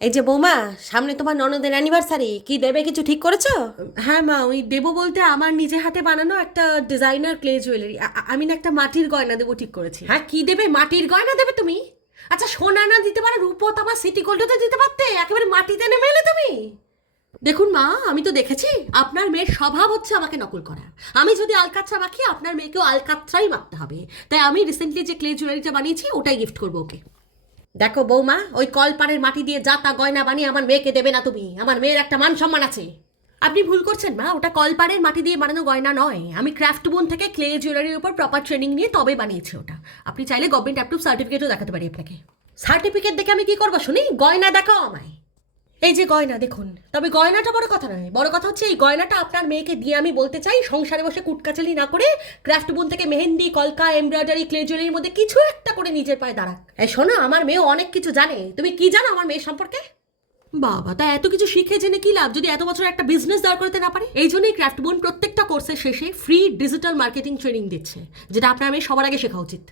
এই যে বৌমা, সামনে তোমার ননদের অ্যানিভার্সারি, কি দেবে কিছু ঠিক করেছো? হ্যাঁ মা, ওই দেবো বলতে আমার নিজে হাতে বানানো একটা ডিজাইনার ক্লে জুয়েলারি, আমি না একটা মাটির গয়না দেবো ঠিক করেছি। হ্যাঁ, কি দেবে? মাটির গয়না দেবে তুমি? আচ্ছা, সোনা না দিতে পারো, রূপো তামা সিটি গোল্ডও তো দিতে পারতে, একেবারে মাটিতে নেমে এলে তুমি। দেখুন মা, আমি তো দেখেছি আপনার মেয়ের স্বভাব হচ্ছে আমাকে নকল করা। আমি যদি আলকাতরা মাখি, আপনার মেয়েকেও আলকাতরাই মাখতে হবে। তাই আমি রিসেন্টলি যে ক্লে জুয়েলারিটা বানিয়েছি ওটাই গিফট করবো ওকে। দেখো বৌমা, ওই কলপাড়ের মাটি দিয়ে যা তা গয়না বানিয়ে আমার মেয়েকে দেবে না তুমি। আমার মেয়ের একটা মান সম্মান আছে। আপনি ভুল করছেন মা, ওটা কলপাড়ের মাটি দিয়ে বানানো গয়না নয়। আমি ক্রাফট বোন থেকে ক্লে জুয়েলারির উপর প্রপার ট্রেনিং নিয়ে তবে বানিয়েছি ওটা। আপনি চাইলে গভর্নমেন্ট অ্যাপ্রুভ সার্টিফিকেটও দেখাতে পারি আপনাকে। সার্টিফিকেট দেখে আমি কি করবো শুনি? গয়না দেখাও আমায়। এই যে গয়না দেখুন, তবে গয়নাটা বড় কথা নয়, বড় কথা হচ্ছে এই গয়নাটা আপনার মেয়েকে দিয়ে আমি বলতে চাই সংসারে বসে কুটকাচালি না করে ক্রাফট বোন থেকে মেহেন্দি, কলকা, এমব্রয়ডারি, ক্লে জুয়েলারির মধ্যে কিছু একটা করে নিজের পায়ে দাঁড়াক। এই শোনো, আমার মেয়ে অনেক কিছু জানে। তুমি কি জানো আমার মেয়ে সম্পর্কে? বাবা, তা এত কিছু শিখে জেনে কি লাভ যদি এত বছর একটা বিজনেস দাঁড় করতে না পারে? এই জন্যই ক্রাফট বোন প্রত্যেকটা কোর্সের শেষে ফ্রি ডিজিটাল মার্কেটিং ট্রেনিং দিচ্ছে, যেটা আপনার মেয়ে সবার আগে শেখা উচিত।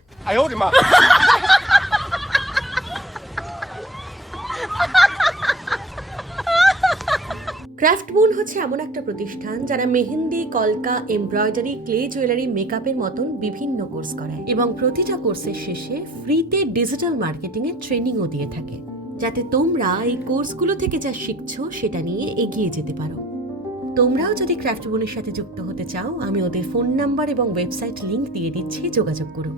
ক্রাফট বুন হচ্ছে এমন একটা প্রতিষ্ঠান যারা মেহেন্দি, কলকা, এমব্রয়ডারি, ক্লে জুয়েলারি, মেকআপের মতন বিভিন্ন কোর্স করায় এবং প্রতিটা কোর্সের শেষে ফ্রিতে ডিজিটাল মার্কেটিং এর ট্রেনিংও দিয়ে থাকে, যাতে তোমরা এই কোর্সগুলো থেকে যা শিখছো সেটা নিয়ে এগিয়ে যেতে পারো। তোমরাও যদি ক্রাফট বুনের সাথে যুক্ত হতে চাও, আমি ওদের ফোন নাম্বার এবং ওয়েবসাইট লিংক দিয়ে দিচ্ছি, যোগাযোগ করো।